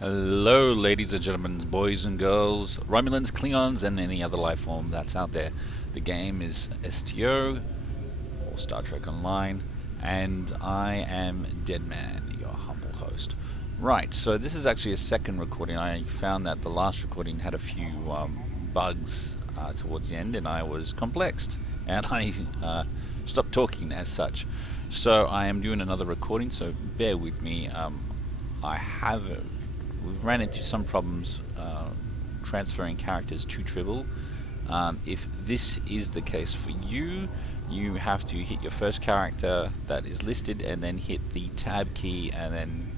Hello, ladies and gentlemen, boys and girls, Romulans, Klingons, and any other life form that's out there. The game is STO, or Star Trek Online, and I am Deadman, your humble host. Right, so this is actually a second recording. I found that the last recording had a few bugs towards the end, and I was complexed, and I stopped talking as such. So I am doing another recording, so bear with me. We've ran into some problems transferring characters to Tribble. If this is the case for you, you have to hit your first character that is listed and then hit the tab key and then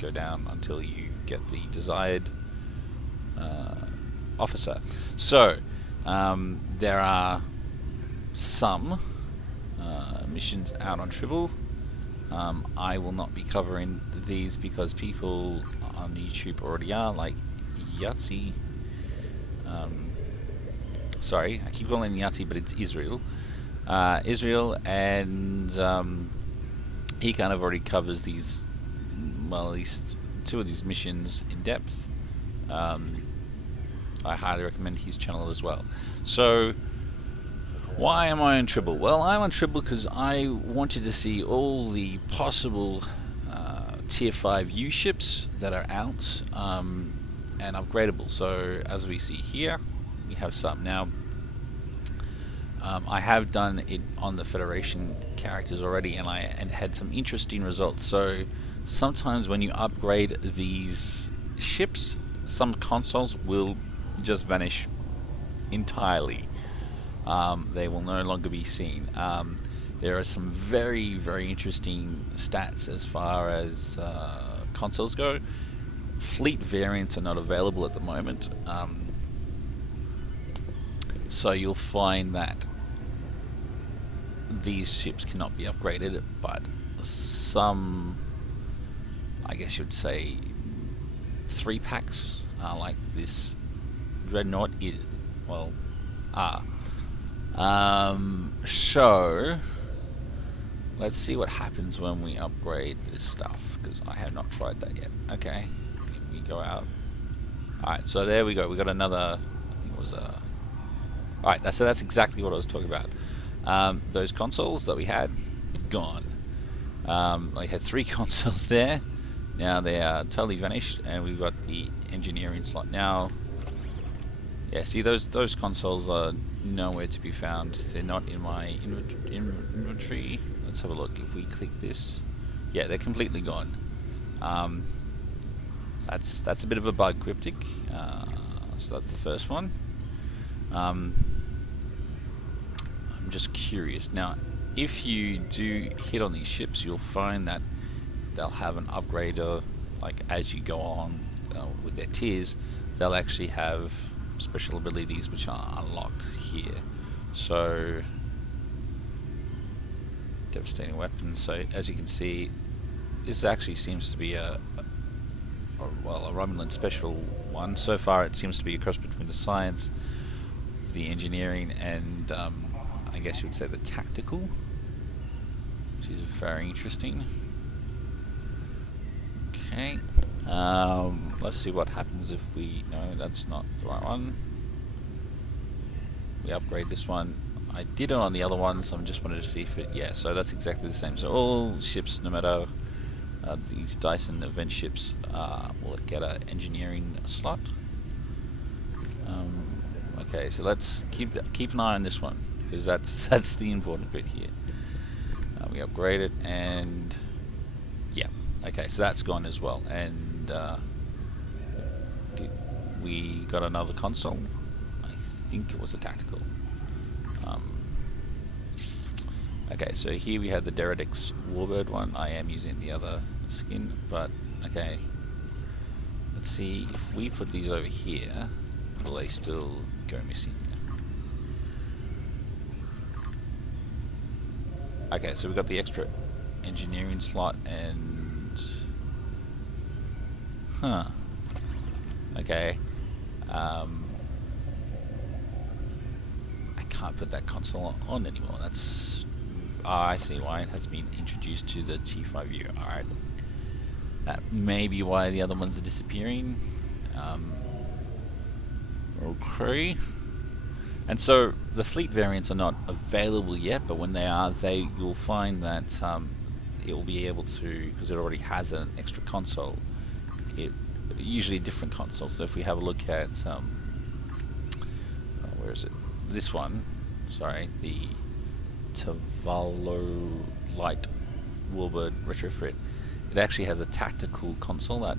go down until you get the desired officer. So there are some missions out on Tribble. I will not be covering these because people on YouTube already are, like Yahtzee. Sorry, I keep calling him Yahtzee, but it's Israel. Israel, and he kind of already covers these, well, at least two of these missions in depth. I highly recommend his channel as well. So, why am I on Tribble? Well, I'm on Tribble because I wanted to see all the possible T5U ships that are out and upgradable. So as we see here, we have some. Now, I have done it on the Federation characters already, and I had some interesting results. So sometimes when you upgrade these ships, some consoles will just vanish entirely. They will no longer be seen. There are some very, very interesting stats as far as consoles go. Fleet variants are not available at the moment, so you'll find that these ships cannot be upgraded, but some, I guess you'd say, 3-packs, like this Dreadnought is, well, are. So let's see what happens when we upgrade this stuff, because I have not tried that yet. Okay, we go out. Alright, so there we go. We got another, I think it was alright, so that's exactly what I was talking about. Those consoles that we had, gone. I had 3 consoles there. Now they are totally vanished, and we've got the engineering slot. Now, yeah, see, those consoles are nowhere to be found. They're not in my inventory. Let's have a look. If we click this, yeah, they're completely gone. That's a bit of a bug, Cryptic. So that's the first one. I'm just curious. Now, if you do hit on these ships, you'll find that they'll have an upgrader. Like as you go on with their tiers, they'll actually have special abilities which are unlocked here. So, devastating weapons. So as you can see, this actually seems to be a Romulan special one. So far it seems to be a cross between the science, the engineering, and I guess you would say the tactical, which is very interesting. Okay. Let's see what happens if we... No, that's not the right one. We upgrade this one. I did it on the other one, so I just wanted to see if it... Yeah, so that's exactly the same. So all ships, no matter these Dyson event ships, will get an engineering slot. Okay, so let's keep an eye on this one, because that's the important bit here. We upgrade it, and yeah, okay, so that's gone as well. And we got another console. I think it was a tactical. Okay, so here we have the Deradix Warbird one. I am using the other skin, but okay. Let's see if we put these over here, will they still go missing? Okay, so we've got the extra engineering slot, and okay. I can't put that console on anymore. That's I see why it has been introduced to the T5U. Alright. That may be why the other ones are disappearing. Okay. And so the fleet variants are not available yet, but when they are, you'll find that it will be able to, because it already has an extra console, usually a different console. So if we have a look at where is it? This one, sorry, the Tavallo Light Warbird Retrofit. It actually has a tactical console that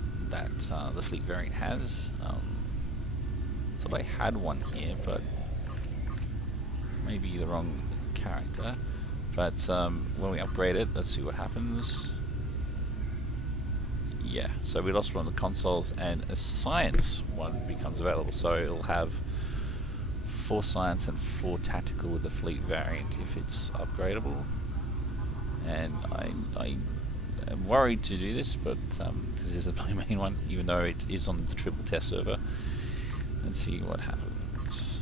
the fleet variant has. Thought I had one here, but maybe the wrong character. But when we upgrade it, let's see what happens. Yeah, so we lost one of the consoles, and a science one becomes available. So it'll have 4 science and 4 tactical with the fleet variant if it's upgradable. And I am worried to do this, but this is my main one, even though it is on the Tribble test server. Let's see what happens.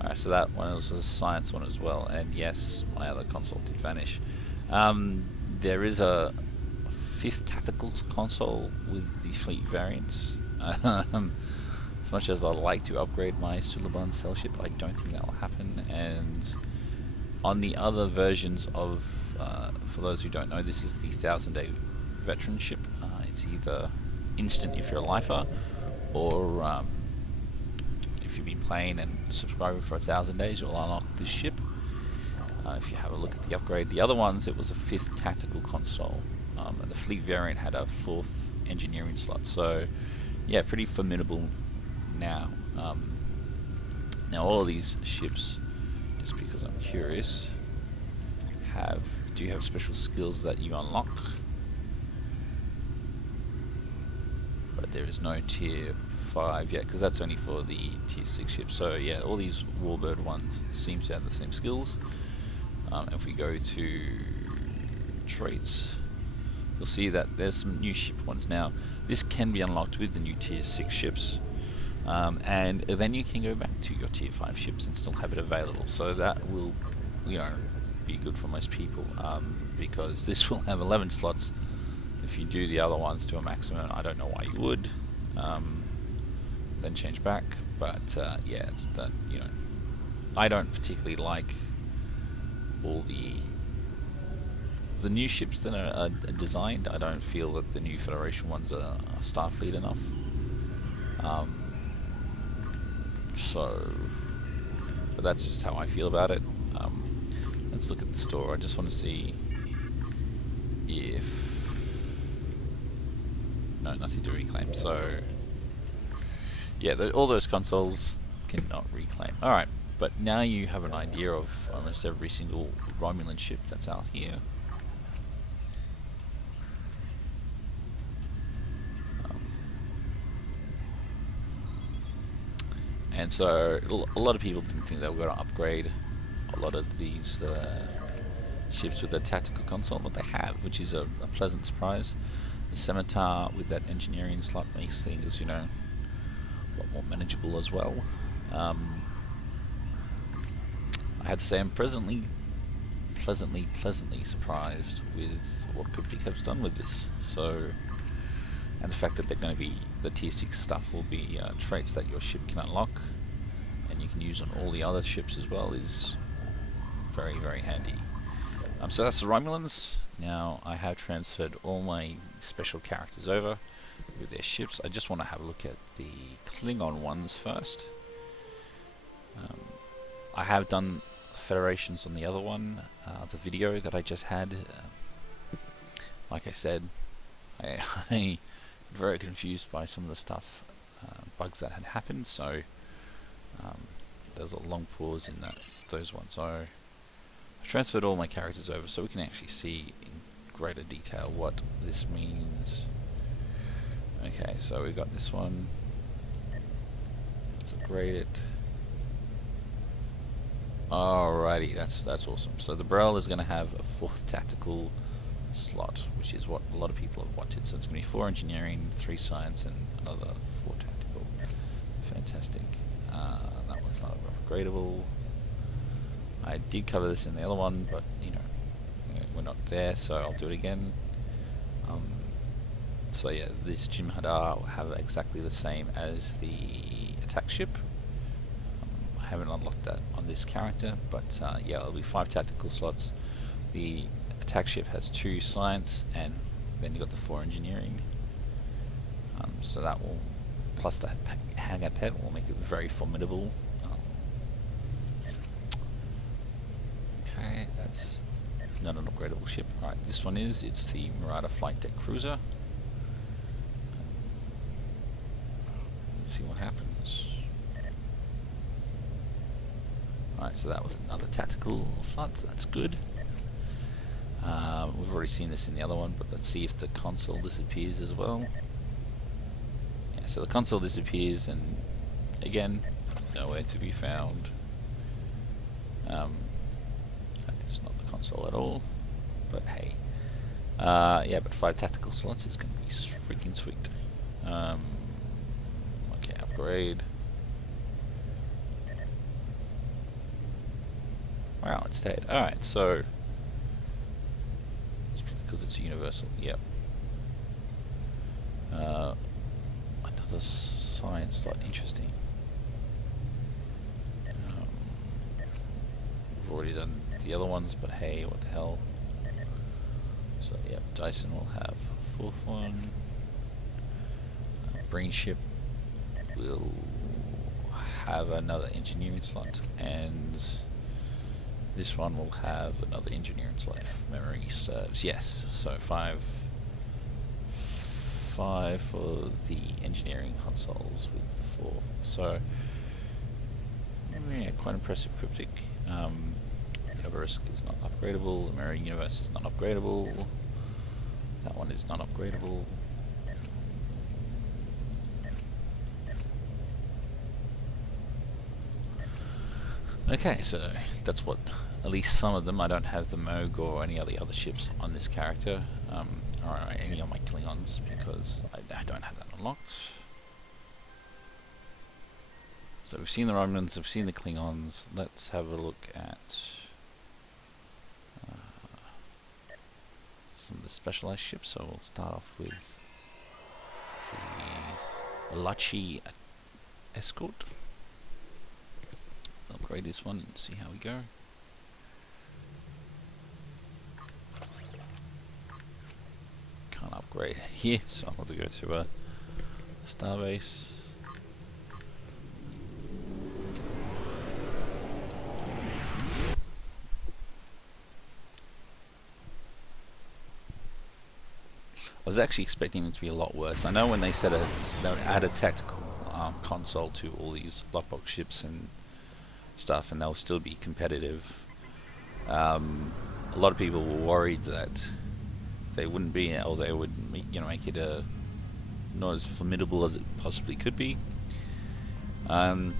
Alright, so that one was a science one as well, and yes, my other console did vanish. There is a 5th tactical console with the fleet variants. As much as I'd like to upgrade my Suliban cell ship, I don't think that will happen. And on the other versions of, for those who don't know, this is the 1000-day veteran ship. It's either instant if you're a lifer, or if you've been playing and subscribing for 1000 days, you'll unlock this ship. If you have a look at the upgrade, the other ones, it was a 5th tactical console, and the fleet variant had a 4th engineering slot. So, yeah, pretty formidable now. Now all of these ships, just because I'm curious, do have special skills that you unlock, but there is no tier 5 yet, because that's only for the tier 6 ships. So yeah, all these Warbird ones seem to have the same skills. If we go to traits, you'll see that there's some new ship ones now. This can be unlocked with the new tier 6 ships, and then you can go back to your tier 5 ships and still have it available. So that will, be good for most people, because this will have 11 slots. If you do the other ones to a maximum, I don't know why you would. Then change back, but yeah, it's that, I don't particularly like all the new ships that are designed. I don't feel that the new Federation ones are Starfleet enough. But that's just how I feel about it. Let's look at the store. I just want to see if... No, nothing to reclaim. So, yeah, all those consoles cannot reclaim. Alright, but now you have an idea of almost every single Romulan ship that's out here. And so a lot of people didn't think they were going to upgrade a lot of these ships with a tactical console, but they have, which is a pleasant surprise. The Scimitar with that engineering slot makes things, a lot more manageable as well. I have to say I'm pleasantly surprised with what Cryptic has done with this. So, and the fact that they're going to be, the tier 6 stuff will be traits that your ship can unlock, and you can use on all the other ships as well, is very, very handy. So that's the Romulans. Now I have transferred all my special characters over with their ships. I just want to have a look at the Klingon ones first. I have done Federations on the other one, the video that I just had. Like I said, I'm very confused by some of the stuff, bugs that had happened, so there's a long pause in those ones. So I've transferred all my characters over so we can actually see in greater detail what this means. Okay, so we got this one. Let's upgrade it. Alrighty, that's awesome. So the Brel is going to have a 4th tactical slot, which is what a lot of people have wanted. So it's going to be 4 engineering, 3 science, and another 4 tactical. Fantastic. That one's not upgradable. I did cover this in the other one, but we're not there, so I'll do it again. Um, so yeah, this Jim'Hadar will have exactly the same as the attack ship. I haven't unlocked that on this character, but yeah, it'll be 5 tactical slots. The attack ship has 2 science, and then you got the 4 engineering. So that will, plus the hangar pet, will make it very formidable. Okay, that's not an upgradable ship. Alright, this one is. It's the Marauder Flight Deck Cruiser. Let's see what happens. Alright, so that was another tactical slot, so that's good. We've already seen this in the other one, but let's see if the console disappears as well. Yeah, so the console disappears, and again, nowhere to be found. It's not the console at all, but hey. Yeah, but 5 tactical slots is going to be freaking sweet. Okay, upgrade. Wow, it stayed. Alright, so because it's a universal, yep. Another science slot, interesting. We've already done the other ones, but hey, what the hell. So yep, Dyson will have a 4th one. Brain ship will have another engineering slot, and this one will have another engineering slot if memory serves. Yes, so 5 for the engineering consoles with the 4. So yeah, quite impressive cryptic. Obelisk is not upgradable. The Mirror Universe is not upgradable. That one is not upgradable. Okay, so that's what, at least some of them. I don't have the Moog or any of the other ships on this character, or any of my Klingons, because I don't have that unlocked. So we've seen the Romulans, we've seen the Klingons. Let's have a look at some of the specialized ships. So we'll start off with the Lachi Escort. Upgrade this one and see how we go. Can't upgrade here, so I'll have to go to a starbase. I was actually expecting it to be a lot worse. I know when they said they would add a tactical console to all these Lockbox ships and stuff, and they'll still be competitive. A lot of people were worried that they wouldn't be, or they would, you know, make it not as formidable as it possibly could be. But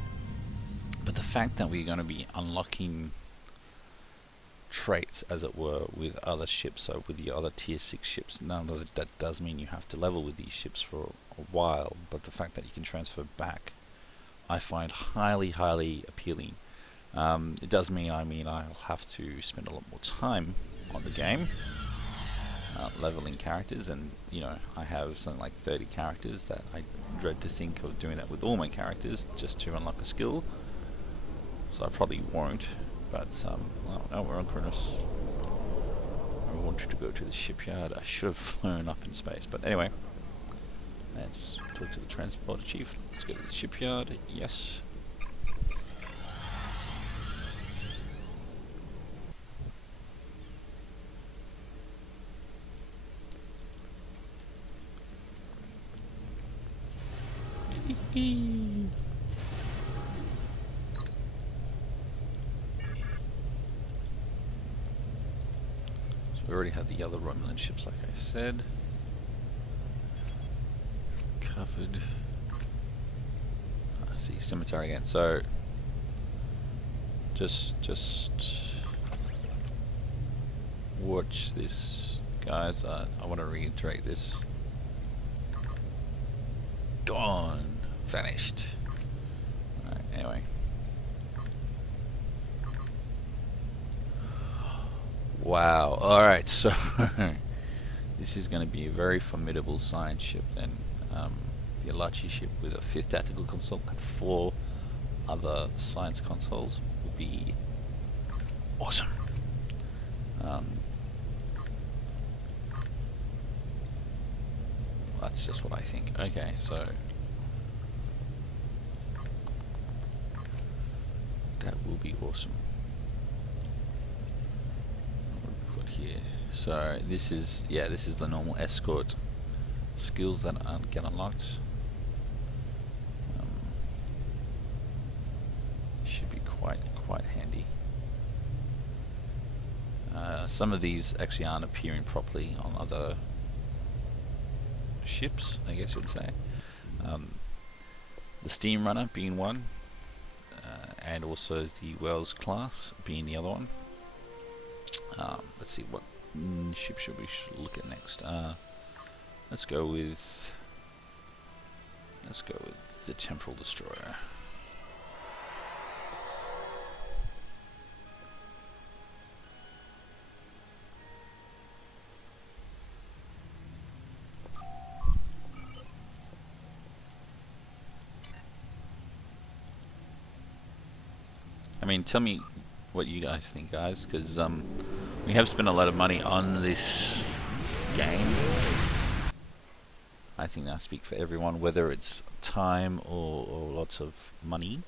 the fact that we're going to be unlocking traits, as it were, with other ships, so with the other tier 6 ships, now that does mean you have to level with these ships for a while, but the fact that you can transfer back, I find highly appealing. It does mean, I'll have to spend a lot more time on the game, leveling characters, and you know, I have something like 30 characters that I dread to think of doing that with all my characters just to unlock a skill. So I probably won't, but well, no, we're on Kronos. I wanted to go to the shipyard. I should have flown up in space, but anyway, let's talk to the transporter chief. Let's go to the shipyard. Yes. We already had the other Romulan ships, like I said. Covered. I see cemetery again. So just watch this, guys. I want to reiterate this. Gone, vanished. Alright, anyway. Wow, alright, so This is going to be a very formidable science ship then. The Alachi ship with a 5th tactical console and 4 other science consoles would be awesome. That's just what I think. Okay, so that will be awesome. What have we got here? So this is, yeah, this is the normal escort skills that get unlocked. Should be quite handy. Some of these actually aren't appearing properly on other ships, I guess you would say. The Steam Runner being one, and also the Wells class being the other one. Let's see, what ship should we look at next? Let's go with the Temporal Destroyer. I mean, tell me what you guys think, guys, because we have spent a lot of money on this game. I think I speak for everyone, whether it's time or lots of money,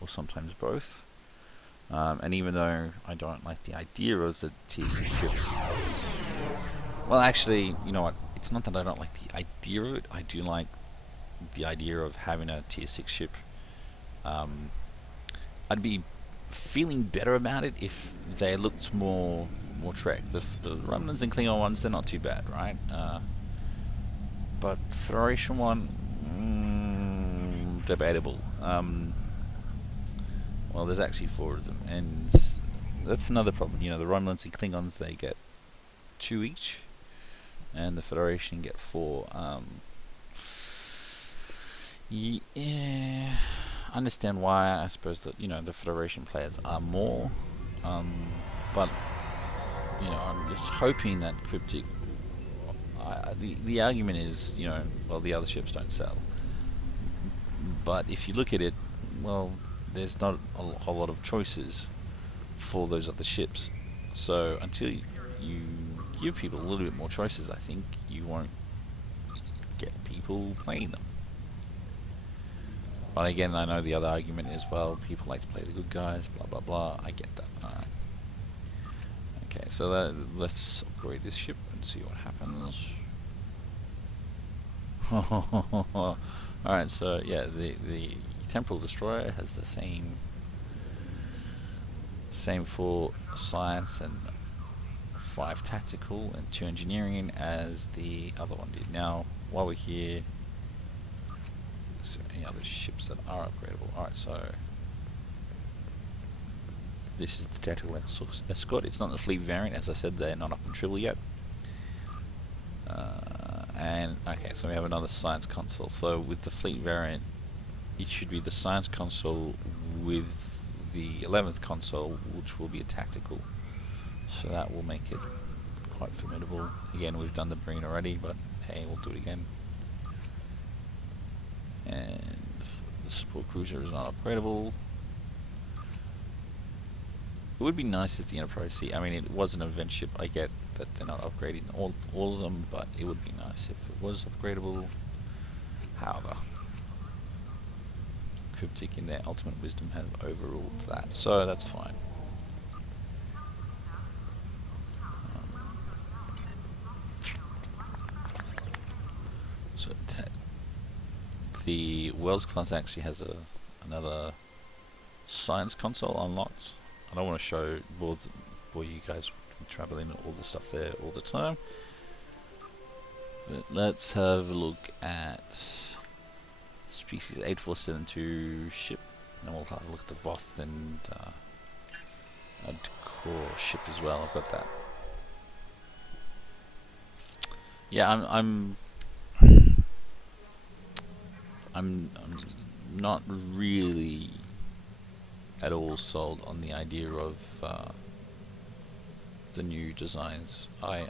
or sometimes both. And even though I don't like the idea of the Tier 6 ships, well, actually, you know what? It's not that I don't like the idea of it. I do like the idea of having a Tier 6 ship. I'd be feeling better about it if they looked more Trek. The Romulans and Klingon ones, they're not too bad, right? But Federation one, debatable. Well, there's actually 4 of them, and that's another problem. You know, the Romulans and Klingons, they get 2 each, and the Federation get 4. Yeah, I understand why. I suppose that, you know, the Federation players are more, but you know, I'm just hoping that Cryptic. The argument is, you know, well, the other ships don't sell, but if you look at it, well, there's not a whole lot of choices for those other ships. So until you give people a little bit more choices, I think you won't get people playing them. But again, I know the other argument is, well, people like to play the good guys, blah blah blah. I get that. Okay, so let's upgrade this ship and see what happens. Alright, so yeah, the Temporal Destroyer has the same 4 science and 5 tactical and 2 engineering as the other one did. Now, while we're here, is there any other ships that are upgradable? Alright, so this is the tactical escort. It's not the fleet variant, as I said, they're not up in Tribble yet. And okay, so we have another science console. So with the fleet variant, it should be the science console with the 11th console, which will be a tactical. So that will make it quite formidable. Again, we've done the Marine already, but hey, we'll do it again. And the support cruiser is not upgradable. It would be nice if the Enterprise C, I mean, it was an event ship. I get that they're not upgrading all of them, but it would be nice if it was upgradable. However, Cryptic in their ultimate wisdom have overruled that, so that's fine. So the Wells class actually has another science console unlocked. I don't want to show bore you guys traveling all the stuff there all the time. But let's have a look at species 8472 ship, and we'll have a look at the Voth and core ship as well. I've got that. Yeah, I'm not really at all sold on the idea of the new designs. I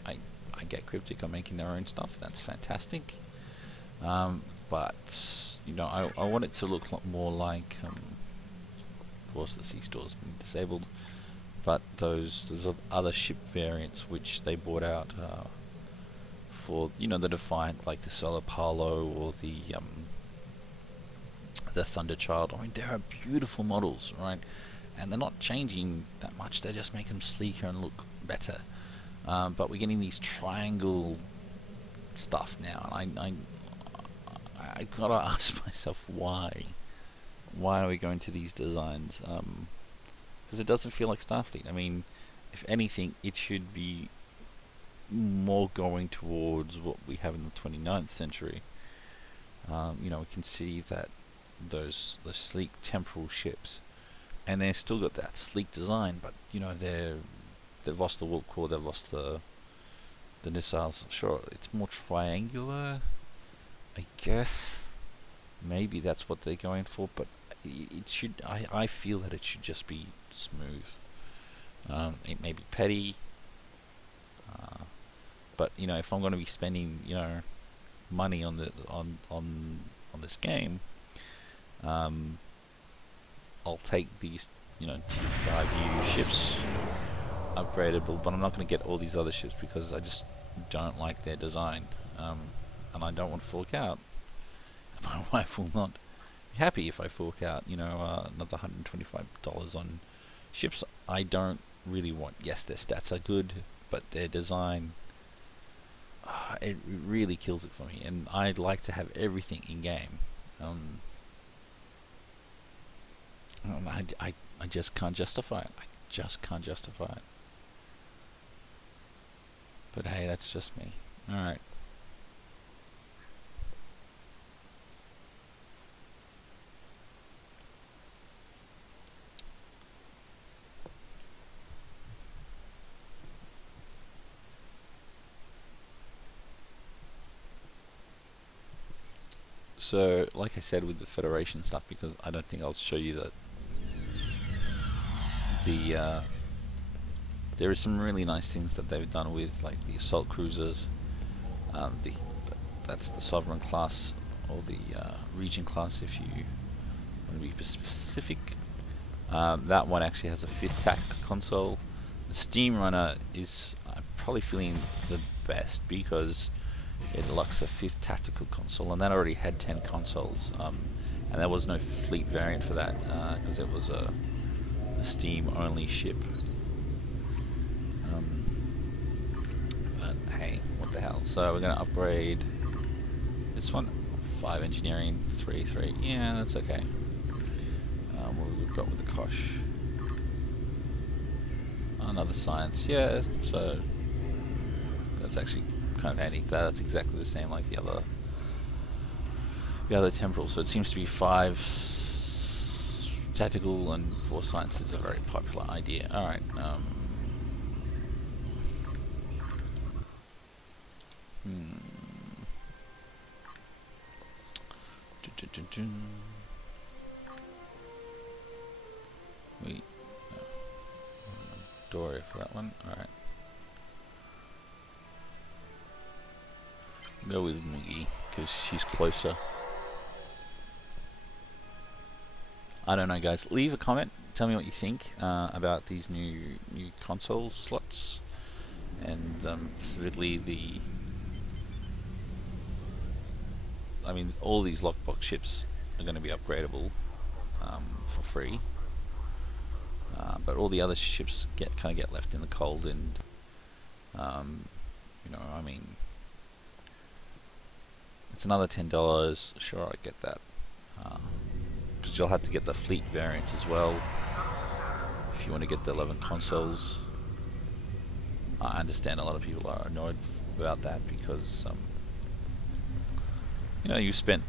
I get Cryptic are making their own stuff. That's fantastic. But you know, I want it to look a lot more like. Of course, the C store's been disabled, but those other ship variants which they brought out for, you know, the Defiant, like the Solar Palo or the Thunderchild. I mean, they are beautiful models, right? And they're not changing that much. They just make them sleeker and look better. But we're getting these triangle stuff now, and I gotta ask myself why. Why are we going to these designs? Because it doesn't feel like Starfleet. I mean, if anything, it should be more going towards what we have in the 29th century. You know, we can see that those sleek temporal ships, and they've still got that sleek design, but you know, they've lost the warp core, they've lost the nacelles. Sure, it's more triangular, I guess. Maybe that's what they're going for, but it should. I feel that it should just be smooth. It may be petty, but you know, if I'm going to be spending, you know, money on this game, I'll take these, you know, T5U ships upgradable, but I'm not going to get all these other ships because I just don't like their design, and I don't want to fork out. My wife will not be happy if I fork out, you know, another $125 on ships I don't really want. Yes, their stats are good, but their design, it really kills it for me, and I'd like to have everything in game. I just can't justify it. I just can't justify it. But hey, that's just me. Alright. So, like I said with the Federation stuff, because I don't think I'll show you that there is some really nice things that they've done with, like the assault cruisers, that's the Sovereign class, or the Regent class if you want to be specific. That one actually has a 5th tactical console. The Steam Runner is, I'm probably feeling the best because it lacks a 5th tactical console, and that already had 10 consoles, and there was no fleet variant for that because it was a Steam only ship. But hey, what the hell. So we're going to upgrade this one. 5 engineering, 3. Yeah, that's okay. What we've got with the Kosh. Another science, yeah, so that's actually kind of handy. That's exactly the same like the other temporal. So it seems to be 5 tactical and 4 science is a very popular idea. Alright, Wait, Doria for that one. Alright. Go with Miggy, because she's closer. I don't know, guys. Leave a comment. Tell me what you think about these new console slots, and specifically I mean, all these Lockbox ships are going to be upgradable for free, but all the other ships kind of get left in the cold, and you know, I mean, it's another $10. Sure, I get that, because you'll have to get the fleet variant as well if you want to get the 11 consoles. I understand a lot of people are annoyed about that because you know, you've spent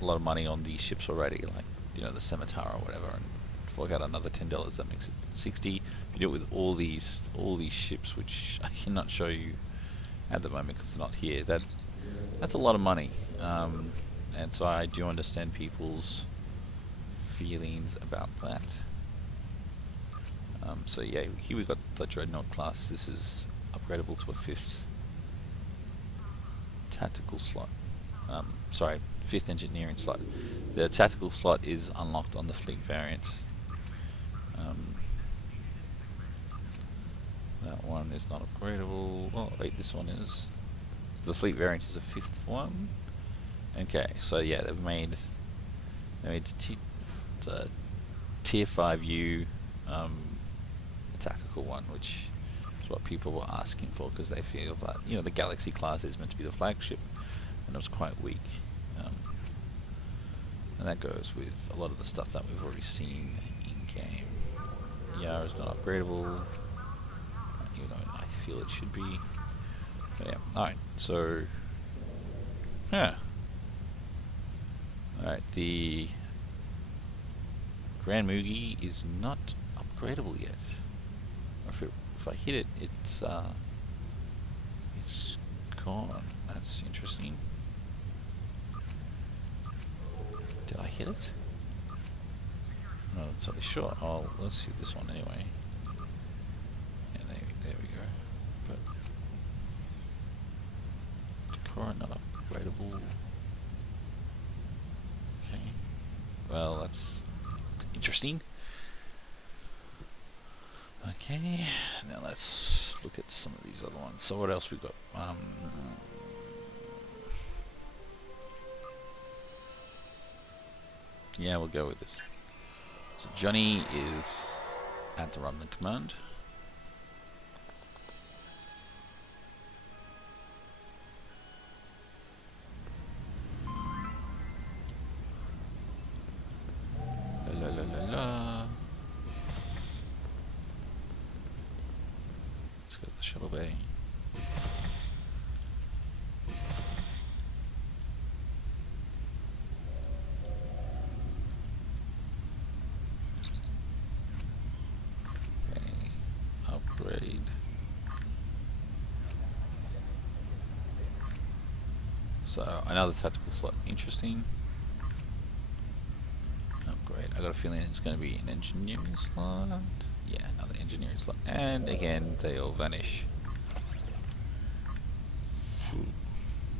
a lot of money on these ships already, like, you know, the Scimitar or whatever, and fork out another $10, that makes it 60. You do it with all these ships, which I cannot show you at the moment because they're not here. That's a lot of money, and so I do understand people's feelings about that. So yeah, here we've got the Dreadnought class. This is upgradable to a 5th tactical slot. Sorry, 5th engineering slot. The tactical slot is unlocked on the fleet variant. That one is not upgradable. Oh wait, this one is. So the fleet variant is a 5th one. Okay, so yeah, they made the T5U tactical one, which is what people were asking for because they feel that, you know, the Galaxy class is meant to be the flagship, and it was quite weak. And that goes with a lot of the stuff that we've already seen in game. Yara is not upgradable, even though I feel it should be. But yeah, alright, so alright, the Grand Mugi is not upgradable yet. If I hit it, it's gone. That's interesting. Did I hit it? No, it's only short. Oh, let's hit this one anyway. Yeah, there we go. But Decora not upgradable. Okay. Well, that's interesting. Okay, now let's look at some of these other ones. So what else we got? Yeah, we'll go with this. So Johnny is at the run the command. La la la la la. Let's go to the shuttle bay. Upgrade. So another tactical slot, interesting. Upgrade. I got a feeling it's going to be an engineering slot. Yeah, another engineering slot, and again they all vanish.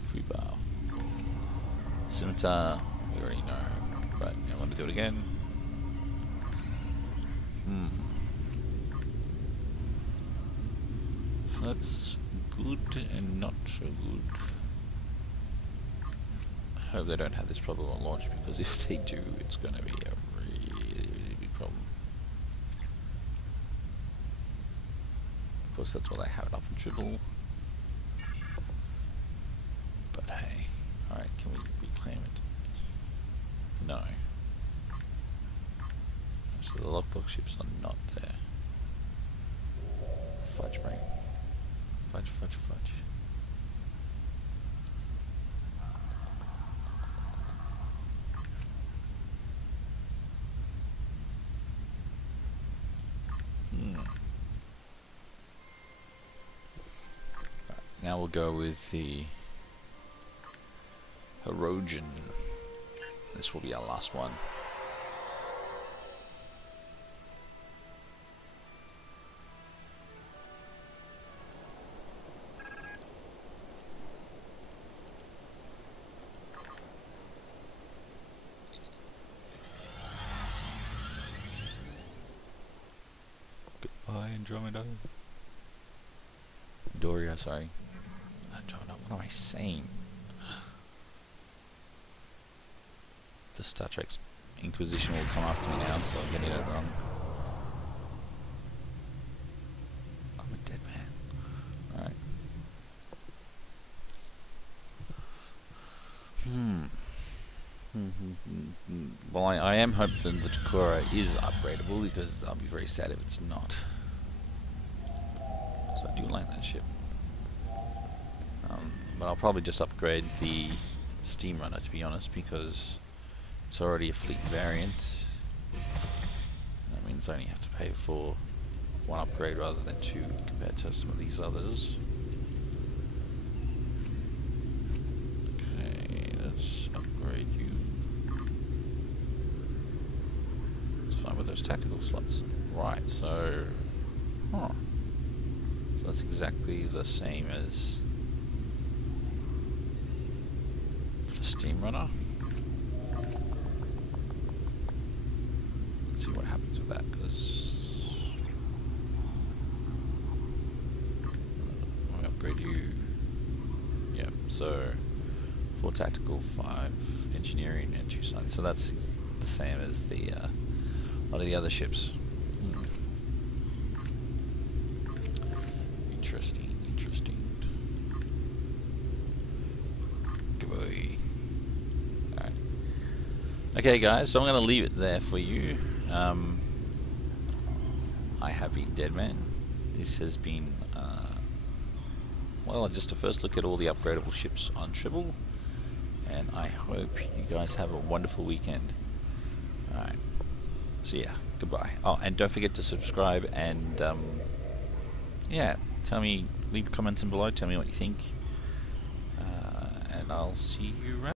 Free bow. Scimitar, we already know, but I want to do it again. That's good and not so good. I hope they don't have this problem on launch, because if they do, it's going to be a really big problem. Of course, that's why they have it up in Tribble. But hey, alright, can we reclaim it? No. So the lockbox ships are not there. Fudge break. Fudge, fudge, fudge. Now we'll go with the Erosion. This will be our last one. Goodbye, Andromeda. Doria, sorry. Andromeda, what am I saying? The Star Trek's Inquisition will come after me now for getting it wrong. I'm a dead man. Alright. Well, I am hoping the Decora is upgradable, because I'll be very sad if it's not. So I do like that ship. But I'll probably just upgrade the Steam Runner, to be honest, because it's already a fleet variant. That means I only have to pay for one upgrade rather than two compared to some of these others. Okay, let's upgrade you. It's fine with those tactical slots. Right, so... So that's exactly the same as steam runner. Let's see what happens with that, because I upgrade you. Yeah, so 4 tactical, 5 engineering, and 2 science. So that's the same as the a lot of the other ships. Interesting. Goodbye. Alright. Okay, guys, so I'm going to leave it there for you. I have been Deadman. This has been, well, just a first look at all the upgradable ships on Tribble. And I hope you guys have a wonderful weekend. Alright. See ya. Goodbye. Oh, and don't forget to subscribe and, yeah, leave comments in below, tell me what you think. And I'll see you around.